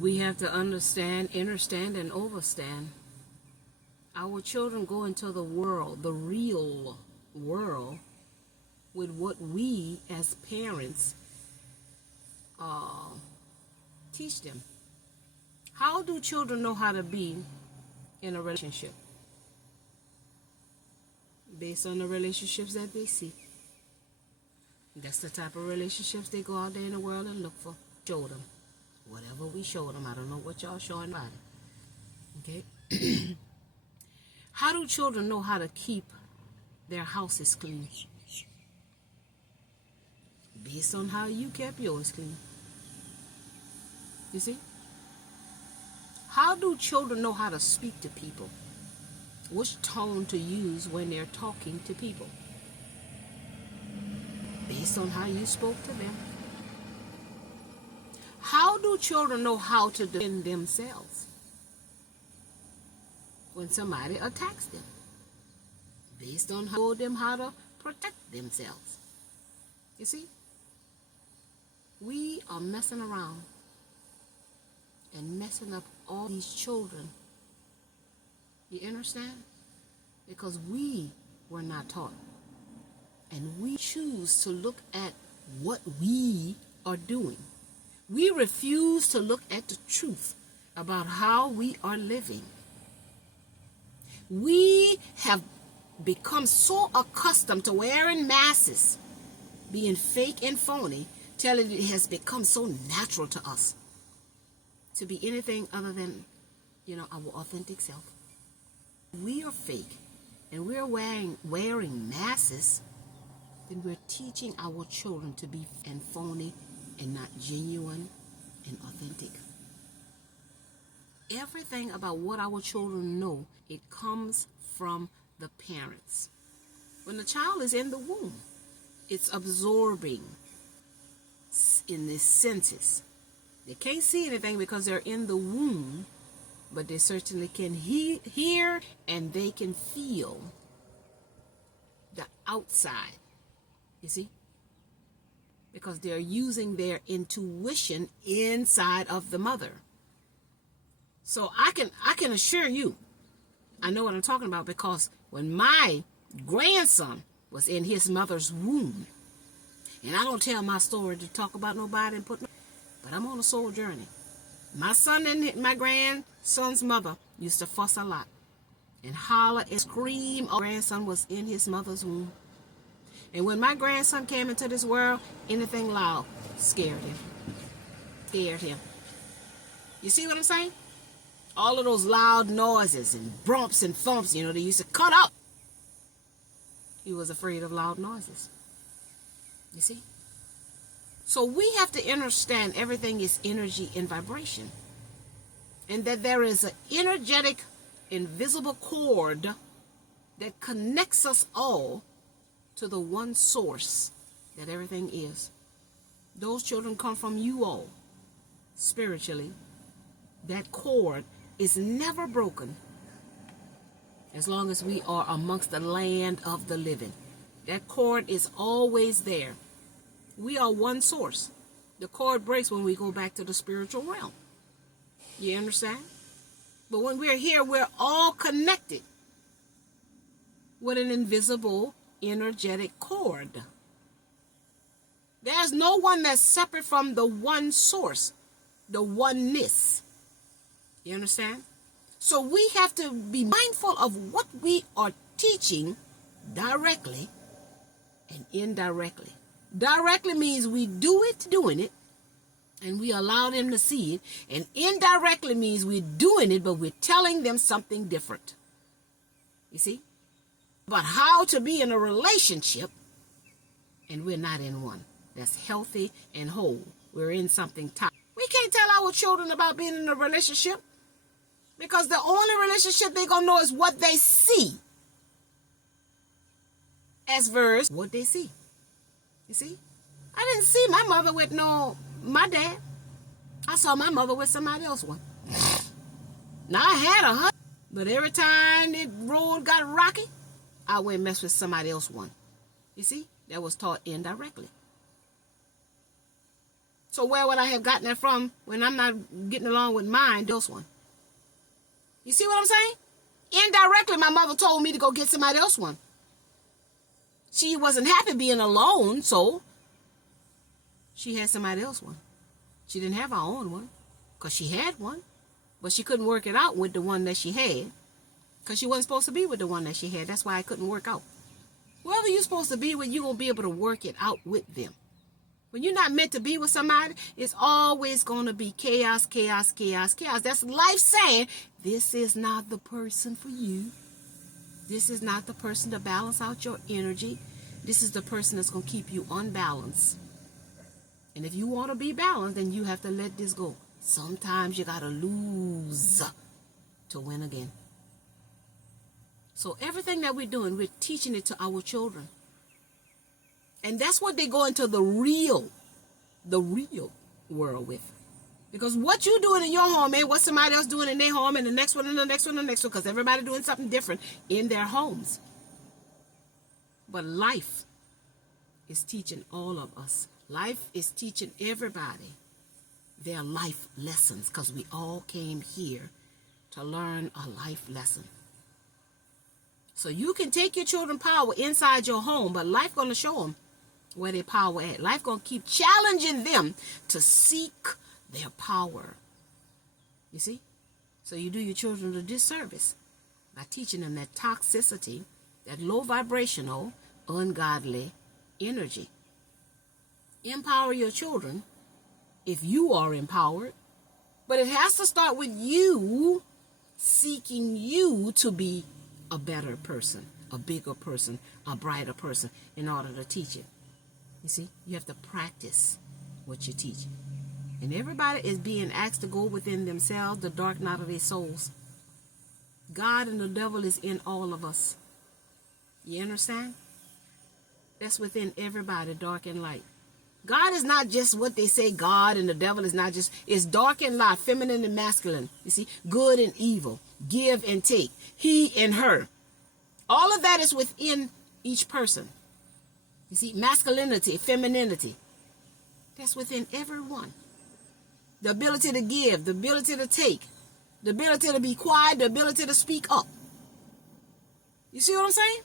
We have to understand, understand, and overstand. Our children go into the world, the real world, with what we as parents teach them. How do children know how to be in a relationship? Based on the relationships that they see. That's the type of relationships they go out there in the world and look for. Show them. Whatever we show them. I don't know what y'all showing about it. Okay? How do children know how to keep their houses clean? Based on how you kept yours clean. You see? How do children know how to speak to people? Which tone to use when they're talking to people? Based on how you spoke to them. How do children know how to defend themselves when somebody attacks them? Based on how you told them how to protect themselves. You see? We are messing around and messing up all these children. You understand? Because we were not taught. And we choose to look at what we are doing. We refuse to look at the truth about how we are living. We have become so accustomed to wearing masks, being fake and phony, till it has become so natural to us to be anything other than, our authentic self. We are fake and we're wearing masks, then we're teaching our children to be and phony and not genuine and authentic. Everything about what our children know, it comes from the parents. When the child is in the womb, it's absorbing in the senses. They can't see anything because they're in the womb, but they certainly can hear and they can feel the outside. You see? Because they're using their intuition inside of the mother. So I can assure you, I know what I'm talking about, because when my grandson was in his mother's womb, and I don't tell my story to talk about nobody and but I'm on a soul journey. My son and my grandson's mother used to fuss a lot and holler and scream. Our grandson was in his mother's womb. And when my grandson came into this world, anything loud scared him. Scared him. You see what I'm saying? All of those loud noises and brumps and thumps, they used to cut up. He was afraid of loud noises. You see? So we have to understand everything is energy and vibration. And that there is an energetic, invisible cord that connects us all to the one source that everything is. Those children come from you all, spiritually. That cord is never broken as long as we are amongst the land of the living. That cord is always there. We are one source. The cord breaks when we go back to the spiritual realm. You understand? But when we're here, we're all connected with an invisible, energetic cord. There's no one that's separate from the one source, the oneness. You understand? So we have to be mindful of what we are teaching directly and indirectly. Directly means we doing it, and we allow them to see it. And indirectly means we're doing it, but we're telling them something different. You see? But how to be in a relationship, and we're not in one that's healthy and whole. We're in something toxic. We can't tell our children about being in a relationship, because the only relationship they're going to know is what they see. As versus what they see. You see? I didn't see my mother with my dad. I saw my mother with somebody else one. Now I had a husband, but every time the road got rocky, I went and messed with somebody else one. You see? That was taught indirectly. So where would I have gotten that from when I'm not getting along with mine, this one? You see what I'm saying? Indirectly, my mother told me to go get somebody else one. She wasn't happy being alone, so she had somebody else one. She didn't have her own one because she had one, but she couldn't work it out with the one that she had because she wasn't supposed to be with the one that she had. That's why it couldn't work out. Whoever you're supposed to be with, you're going to be able to work it out with them. When you're not meant to be with somebody, it's always going to be chaos, chaos, chaos, chaos. That's life saying, this is not the person for you. This is not the person to balance out your energy. This is the person that's going to keep you unbalanced. And if you want to be balanced, then you have to let this go. Sometimes you got to lose to win again. So everything that we're doing, we're teaching it to our children. And that's what they go into the real world with. Because what you're doing in your home ain't what somebody else doing in their home, and the next one, and the next one, and the next one, because everybody doing something different in their homes. But life is teaching all of us. Life is teaching everybody their life lessons, because we all came here to learn a life lesson. So you can take your children power inside your home, but life going to show them where their power at. Life going to keep challenging them to seek their power. You see? So you do your children a disservice by teaching them that toxicity, that low vibrational, ungodly energy. Empower your children if you are empowered, but it has to start with you seeking you to be a better person, a bigger person, a brighter person in order to teach it. You see, you have to practice what you teach. And everybody is being asked to go within themselves, the dark night of their souls. God and the devil is in all of us. You understand? That's within everybody, dark and light. God is not just what they say God, and the devil is not just, it's dark and light, feminine and masculine. You see, good and evil, give and take, he and her. All of that is within each person. You see, masculinity, femininity, that's within everyone. The ability to give, the ability to take, the ability to be quiet, the ability to speak up. You see what I'm saying?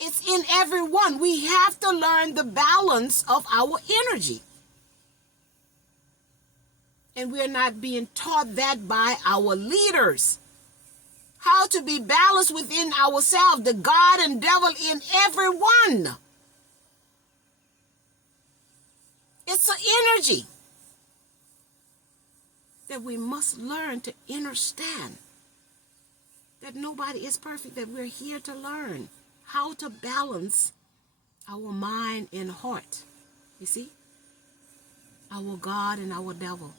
It's in everyone. We have to learn the balance of our energy. And we're not being taught that by our leaders. How to be balanced within ourselves, the God and devil in everyone. It's an energy that we must learn to understand. That nobody is perfect, that we're here to learn how to balance our mind and heart. You see? Our God and our devil.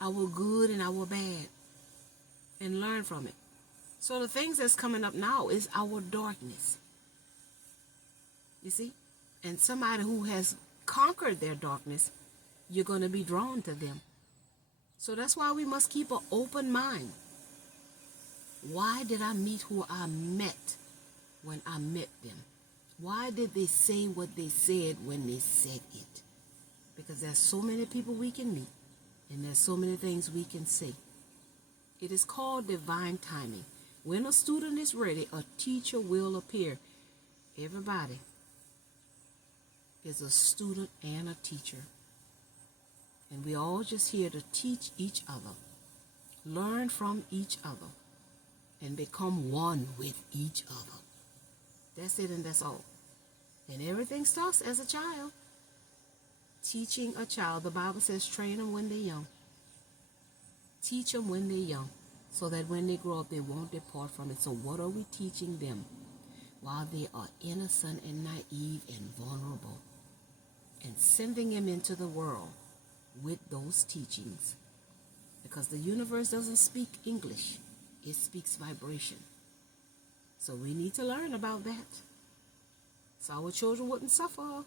Our good and our bad. And learn from it. So the things that's coming up now is our darkness. You see? And somebody who has conquered their darkness, you're going to be drawn to them. So that's why we must keep an open mind. Why did I meet who I met when I met them? Why did they say what they said when they said it? Because there's so many people we can meet, and there's so many things we can say. It is called divine timing. When a student is ready, a teacher will appear. Everybody is a student and a teacher. And we're all just here to teach each other, learn from each other, and become one with each other. That's it and that's all. And everything starts as a child. Teaching a child. The Bible says train them when they're young. Teach them when they're young, so that when they grow up, they won't depart from it. So what are we teaching them while they are innocent and naive and vulnerable? And sending them into the world with those teachings. Because the universe doesn't speak English. It speaks vibration. So we need to learn about that. So our children wouldn't suffer